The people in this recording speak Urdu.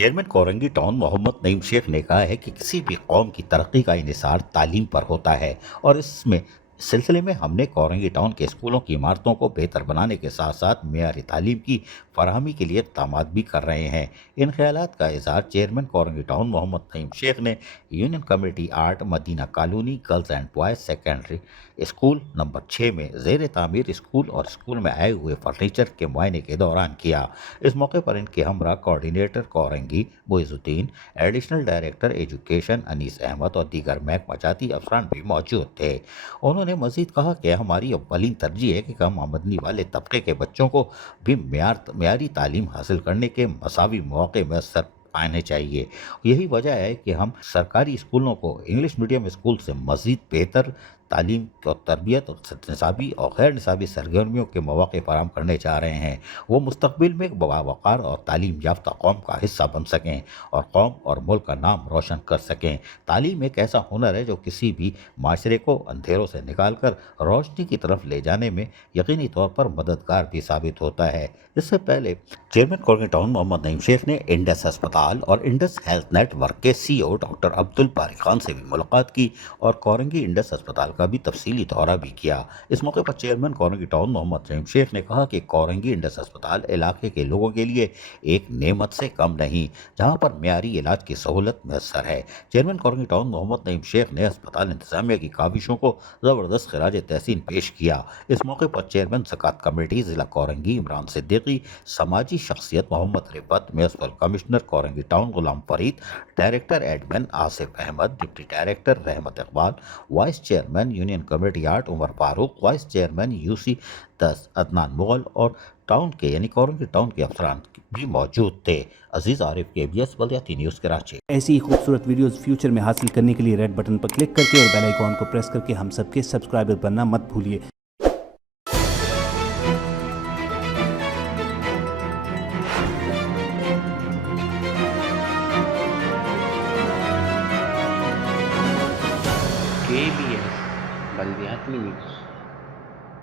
چیئرمین کورنگی ٹاؤن محمد نعیم شیخ نے کہا ہے کہ کسی بھی قوم کی ترقی کا انحصار تعلیم پر ہوتا ہے اور اس سلسلے میں ہم نے کورنگی ٹاؤن کے اسکولوں کی عمارتوں کو بہتر بنانے کے ساتھ ساتھ معیاری تعلیم کی فراہمی کے لیے اقدامات بھی کر رہے ہیں۔ ان خیالات کا اظہار چیئرمین کورنگی ٹاؤن محمد نعیم شیخ نے union committee 8 Madina colony girls and boys secondary school number 6 میں زیر تعمیر اسکول اور اسکول میں آئے ہوئے فرنیچر کے معائنے کے دوران کیا۔ اس موقع پر ان کے ہمراہ کوارڈینیٹر کورنگی معیز الدین، ایڈیشنل ڈائریکٹر ایجوکیشن انیس احمد اور دیگر محکمہ جاتی افسران بھی موجود تھے۔ انہوں نے مزید کہا کہ ہماری اولین ترجیح ہے کہ کم آمدنی والے طبقے کے بچوں کو بھی معیاری تعلیم حاصل کرنے کے مساوی مواقع میسر آنے چاہیے۔ یہی وجہ ہے کہ ہم سرکاری اسکولوں کو انگلش میڈیم اسکول سے مزید بہتر تعلیم اور تربیت اور نصابی اور غیر نصابی سرگرمیوں کے مواقع فراہم کرنے جا رہے ہیں، وہ مستقبل میں باوقار اور تعلیم یافتہ قوم کا حصہ بن سکیں اور قوم اور ملک کا نام روشن کر سکیں۔ تعلیم ایک ایسا ہنر ہے جو کسی بھی معاشرے کو اندھیروں سے نکال کر روشنی کی طرف لے جانے میں یقینی طور پر مددگار بھی ثابت ہوتا ہے۔ اس سے پہلے چیئرمین کورنگی ٹاؤن محمد نعیم شیخ نے انڈس ہسپتال اور انڈس ہیلتھ نیٹ ورک کے سی او ڈاکٹر عبدالباری خان سے بھی ملاقات کی اور کورنگی انڈس ہسپتال کا بھی تفصیلی دورہ بھی کیا۔ اس موقع پر چیئرمین کورنگی ٹاؤن محمد نعیم شیخ نے کہا کہ کورنگی انڈس ہسپتال علاقے کے لوگوں کے لیے ایک نعمت سے کم نہیں، جہاں پر معیاری علاج کی سہولت میسر ہے۔ چیئرمین کورنگی ٹاؤن محمد نعیم شیخ نے ہسپتال انتظامیہ کی کاوشوں کو زبردست خراج تحسین پیش کیا۔ اس موقع پر چیئرمین زکوٰۃ کمیٹی ضلع کورنگی عمران صدیقی، سماجی شخصیت Muhammad Rifat, municipal commissioner Korangi town Ghulam Farid, director admin Asif Ahmed, deputy director Rehmat Iqbal, vice chairman union committee 8 Umar Farooq, vice chairman UC 10 Adnan Mughal اور ٹاؤن کے کورنگی ٹاؤن کے افسران بھی موجود تھے۔ عزیز عارف KBS بلدیاتی نیوز کراچی۔ ایسی ہی خوبصورت ویڈیوز فیوچر میں حاصل کرنے کے لیے ریڈ بٹن پر کلک کر کے اور بیل آئیکن کو پریس کر کے ہم سب کے سبسکرائبر بننا مت بھولیے۔ KBS بلدیاتی نیوز۔